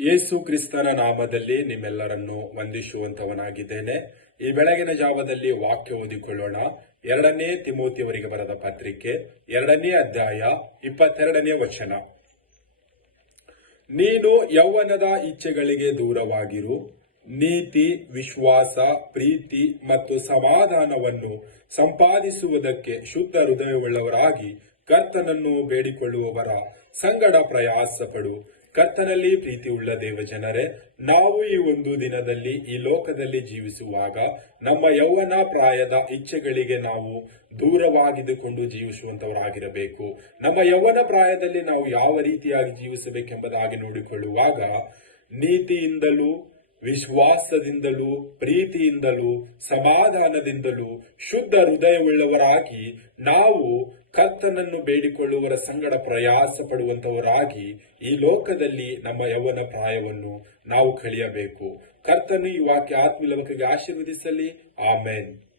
ಯೇಸು ಕ್ರಿಸ್ತನ ನಾಮದಲ್ಲಿ ನಿಮ್ಮೆಲ್ಲರನ್ನು ವಂದಿಸುವಂತವನಾಗಿದ್ದೇನೆ ಈ ಬೆಳಗಿನ ಜಾವದಲ್ಲಿ ವಾಕ್ಯ ಓದಿಕೊಳ್ಳೋಣ. ಎರಡನೇ ತಿಮೋತಿಯವರಿಗೆ ಬರೆದ ಪತ್ರಿಕೆ ಎರಡನೇ ಅಧ್ಯಾಯ ಇಪ್ಪತ್ತೆರಡನೇ ವಚನ. ನೀನು ಯೌವನದ ಇಚ್ಛೆಗಳಿಗೆ ದೂರವಾಗಿರು. ನೀತಿ, ವಿಶ್ವಾಸ, ಪ್ರೀತಿ ಮತ್ತು ಸಮಾಧಾನವನ್ನು ಸಂಪಾದಿಸುವುದಕ್ಕೆ ಶುದ್ಧ ಹೃದಯವುಳ್ಳವರಾಗಿ ಕರ್ತನನ್ನು ಬೇಡಿಕೊಳ್ಳುವವರ ಸಂಗಡ ಪ್ರಯಾಸ ಪಡು ಕರ್ತನಲ್ಲಿ ಪ್ರೀತಿ ಉಳ್ಳ ದೇವಜನರೇ, ನಾವು ಈ ಒಂದು ದಿನದಲ್ಲಿ ಈ ಲೋಕದಲ್ಲಿ ಜೀವಿಸುವಾಗ ನಮ್ಮ ಯೌವನ ಪ್ರಾಯದ ಇಚ್ಛೆಗಳಿಗೆ ನಾವು ದೂರವಾಗಿದ್ದುಕೊಂಡು ಜೀವಿಸುವಂತವರಾಗಿರಬೇಕು. ನಮ್ಮ ಯೌವನ ಪ್ರಾಯದಲ್ಲಿ ನಾವು ಯಾವ ರೀತಿಯಾಗಿ ಜೀವಿಸಬೇಕೆಂಬುದಾಗಿ ನೋಡಿಕೊಳ್ಳುವಾಗ, ನೀತಿಯಿಂದಲೂ, ವಿಶ್ವಾಸದಿಂದಲೂ, ಪ್ರೀತಿಯಿಂದಲೂ, ಸಮಾಧಾನದಿಂದಲೂ, ಶುದ್ಧ ಹೃದಯವುಳ್ಳವರಾಗಿ ನಾವು ಕರ್ತನನ್ನು ಬೇಡಿಕೊಳ್ಳುವರ ಸಂಗಡ ಪ್ರಯಾಸ ಪಡುವಂತವರಾಗಿ ಈ ಲೋಕದಲ್ಲಿ ನಮ್ಮ ಯೌವನ ಪ್ರಾಯವನ್ನು ನಾವು ಕಳೆಯಬೇಕು. ಕರ್ತನು ಈ ವಾಕ್ಯ ಆತ್ಮೀಯ ಲೋಕಕ್ಕೆ ಆಶೀರ್ವದಿಸಲಿ. ಆಮೇನ್.